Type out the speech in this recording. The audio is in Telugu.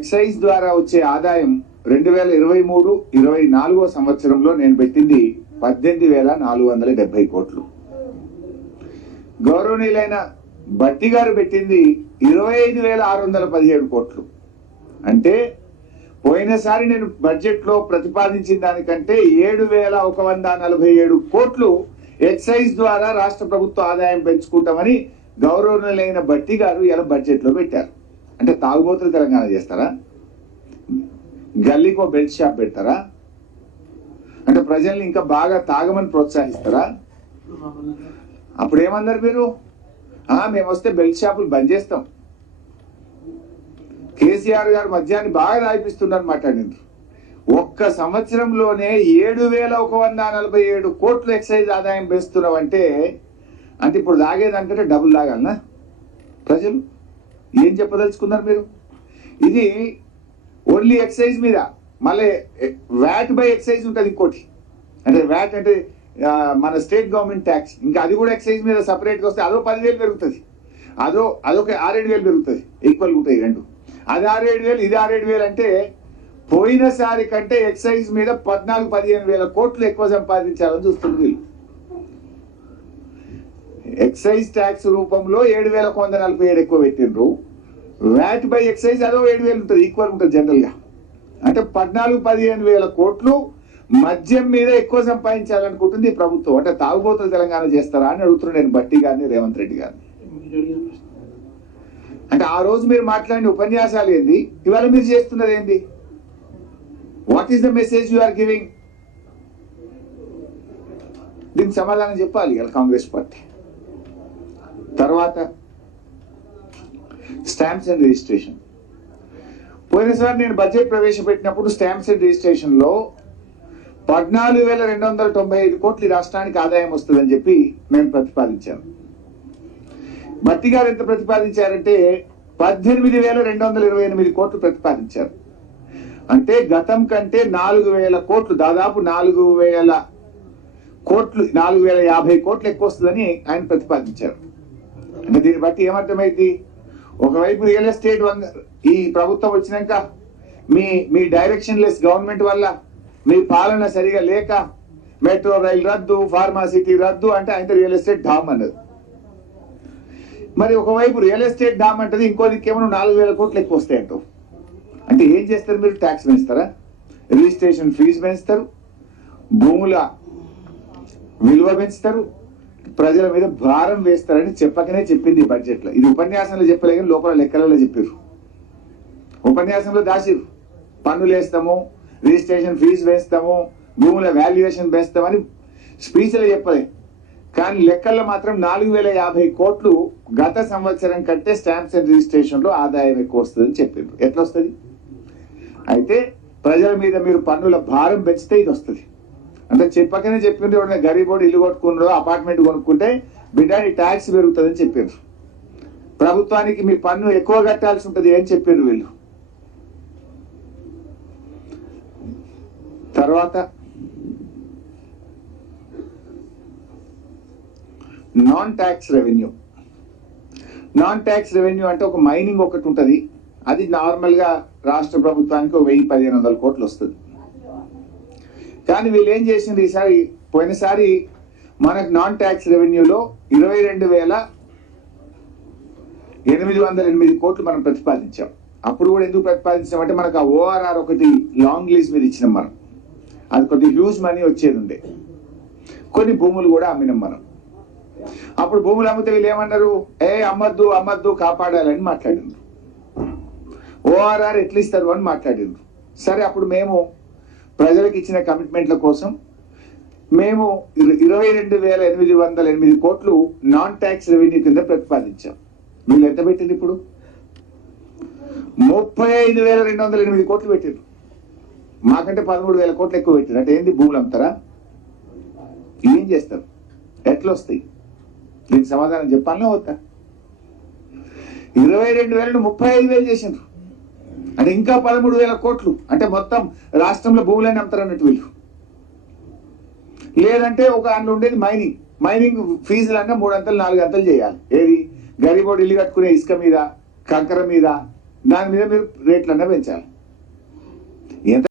ఎక్సైజ్ ద్వారా వచ్చే ఆదాయం 2023-24 సంవత్సరంలో నేను పెట్టింది 18,470 కోట్లు. గౌరవనీయులైన భట్టి గారు పెట్టింది 25,617 కోట్లు. అంటే పోయినసారి నేను బడ్జెట్ లో ప్రతిపాదించిన దానికంటే 7,147 కోట్లు ఎక్సైజ్ ద్వారా రాష్ట్ర ప్రభుత్వ ఆదాయం పెంచుకుంటామని గౌరవనీయులైన భట్టి గారు ఇలా బడ్జెట్ లో పెట్టారు. అంటే తాగుబోతులు తెలంగాణ చేస్తారా? గల్లీకో బెల్ట్ షాప్ పెడతారా? అంటే ప్రజల్ని ఇంకా బాగా తాగమని ప్రోత్సహిస్తారా? అప్పుడు ఏమన్నారు మీరు? మేము వస్తే బెల్ట్ షాపులు బంద్ చేస్తాం. కేసీఆర్ గారు మద్యాన్ని బాగా దాయిపిస్తున్నారు మాట్లాడింది. ఒక్క సంవత్సరంలోనే 7,147 కోట్లు ఎక్సైజ్ ఆదాయం పెంచుతున్నాం అంటే ఇప్పుడు తాగేదానికంటే డబుల్ తాగాలనా ప్రజలు? ఏం చెప్పదలుచుకున్నారు మీరు? ఇది ఓన్లీ ఎక్సైజ్ మీద. మళ్ళీ వ్యాట్ బై ఎక్సైజ్ ఉంటుంది ఇంకోటి. అంటే వ్యాట్ అంటే మన స్టేట్ గవర్నమెంట్ ట్యాక్స్, ఇంకా అది కూడా ఎక్సైజ్ మీద సపరేట్గా వస్తే అదో 10,000 పెరుగుతుంది, అదొక 6-7 పెరుగుతుంది. ఈక్వల్ ఉంటాయి రెండు. అది 6-7 ఇది 6-7 అంటే పోయినసారి కంటే ఎక్సైజ్ మీద 14,000-15,000 కోట్లు ఎక్కువ సంపాదించాలని చూస్తుంది వీళ్ళు. ఎక్సైజ్ ట్యాక్స్ రూపంలో 7,147 ఎక్కువ పెట్టిండ్రు. వ్యాట్ బై ఎక్సైజ్ అదో 7,000 ఉంటుంది, ఈక్వల్ ఉంటుంది జనరల్ గా. అంటే 14,000-15,000 కోట్లు మద్యం మీద ఎక్కువ సంపాదించాలనుకుంటుంది ఈ ప్రభుత్వం. అంటే తాగుబోతులు తెలంగాణ చేస్తారా అని అడుగుతున్నాను నేను భట్టి గారిని, రేవంత్ రెడ్డి గారిని. అంటే ఆ రోజు మీరు మాట్లాడిన ఉపన్యాసాలు ఏంది, ఇవాళ మీరు చేస్తున్నది ఏంది? What is the message you are giving? దీనికి సమాధానం చెప్పాలి ఇలా కాంగ్రెస్ పార్టీ. తర్వాత స్టాంప్స్ అండ్ రిజిస్ట్రేషన్. పోయినసారి నేను బడ్జెట్ ప్రవేశపెట్టినప్పుడు స్టాంప్స్ అండ్ రిజిస్ట్రేషన్ లో 14,295 కోట్లు రాష్ట్రానికి ఆదాయం వస్తుందని చెప్పి నేను ప్రతిపాదించాను. భట్టి గారు ఎంత ప్రతిపాదించారంటే 18,228 కోట్లు ప్రతిపాదించారు. అంటే గతం కంటే 4,000 కోట్లు, దాదాపు 4,000 కోట్లు, 4,050 కోట్లు ఎక్కువ వస్తుందని ఆయన ప్రతిపాదించారు. అంటే దీన్ని బట్టి ఏమర్థమైంది? ఒకవైపు రియల్ ఎస్టేట్ ఈ ప్రభుత్వం వచ్చినాక మీ డైరెక్షన్ లెస్ గవర్నమెంట్ వల్ల, మీ పాలన సరిగా లేక మెట్రో రైల్ రద్దు, ఫార్మాసిటీ రద్దు అంటే ఆయన రియల్ ఎస్టేట్ డామ్ అన్నది. మరి ఒకవైపు రియల్ ఎస్టేట్ డామ్ అంటది, ఇంకో దిక్కేమో 4,000 కోట్లు ఎక్కువ వస్తాయంటావు. అంటే ఏం చేస్తారు మీరు? ట్యాక్స్ పెంచుతారా? రిజిస్ట్రేషన్ ఫీజు పెంచుతారు, భూముల విలువ పెంచుతారు, ప్రజల మీద భారం వేస్తారని చెప్పకనే చెప్పింది బడ్జెట్ లో. ఇది ఉపన్యాసంలో చెప్పలేదు, లోపల లెక్కలలో చెప్పారు. ఉపన్యాసంలో దాచిరు, పన్నులు వేస్తాము, రిజిస్ట్రేషన్ ఫీజు వేస్తాము, భూముల వాల్యుయేషన్ వేస్తామని స్పీచ్లో చెప్పలే. కానీ లెక్కల్లో మాత్రం 4,050 కోట్లు గత సంవత్సరం కంటే స్టాంప్స్ అండ్ రిజిస్ట్రేషన్ లో ఆదాయం ఎక్కువ వస్తుందని చెప్పారు. ఎట్లా వస్తుంది? అయితే ప్రజల మీద మీరు పన్నుల భారం పెంచితే ఇది వస్తుంది. అంటే చెప్పకనే చెప్పింది, ఎవరైనా గరీబోడు ఇల్లు కొట్టుకున్నాడో అపార్ట్మెంట్ కొనుక్కుంటే బిడ్డ ట్యాక్స్ పెరుగుతుందని చెప్పారు. ప్రభుత్వానికి మీ పన్ను ఎక్కువ కట్టాల్సి ఉంటుంది అని చెప్పారు వీళ్ళు. తర్వాత non tax revenue. Non tax revenue అంటే ఒక మైనింగ్ ఒకటి ఉంటుంది, అది నార్మల్ గా రాష్ట్ర ప్రభుత్వానికి 1,000-1,500 కోట్లు వస్తుంది. కానీ వీళ్ళు ఏం చేసింది ఈసారి, పోయినసారి మనకు నాన్ ట్యాక్స్ రెవెన్యూలో 22,808 కోట్లు మనం ప్రతిపాదించాం. అప్పుడు కూడా ఎందుకు ప్రతిపాదించామంటే మనకు ఆ ఓఆర్ఆర్ ఒకటి లాంగ్ లీజ్ మీద ఇచ్చినాం మనం. అది కొద్ది హ్యూజ్ మనీ వచ్చేది ఉండే. కొన్ని భూములు కూడా అమ్మినాం మనం. అప్పుడు భూములు అమ్మితే వీళ్ళు ఏమన్నారు? అమ్మద్దు అమ్మద్దు కాపాడాలని మాట్లాడిండ్రు. ఓఆర్ఆర్ ఎట్లా ఇస్తారు అని మాట్లాడిండ్రు. సరే, అప్పుడు మేము ప్రజలకు ఇచ్చిన కమిట్మెంట్ల కోసం మేము 22,808 కోట్లు నాన్ ట్యాక్స్ రెవెన్యూ కింద ప్రతిపాదించాం. వీళ్ళు ఎంత పెట్టింది? ఇప్పుడు 35,208 కోట్లు పెట్టారు. మాకంటే 13,000 కోట్లు ఎక్కువ పెట్టారు. అంటే ఏంది? భూములు అమ్ముతారా? ఏం చేస్తారు? ఎట్లా వస్తాయి? దీనికి సమాధానం చెప్పాలనే వద్దా? 22,000 35,000 చేసిండ్రు. అంటే ఇంకా 13,000 కోట్లు. అంటే మొత్తం రాష్ట్రంలో భూములని అమ్ముతారు అన్నట్టు వీళ్ళు. లేదంటే ఒక అందులో ఉండేది మైనింగ్ ఫీజులన్నా 3 అంతలు 4 అంతలు చేయాలి. ఏది? గరీబోడు ఇల్లు కట్టుకునే ఇసుక మీద, కంకర మీద, దాని మీద మీరు రేట్లన్నా పెంచాలి. ఎంత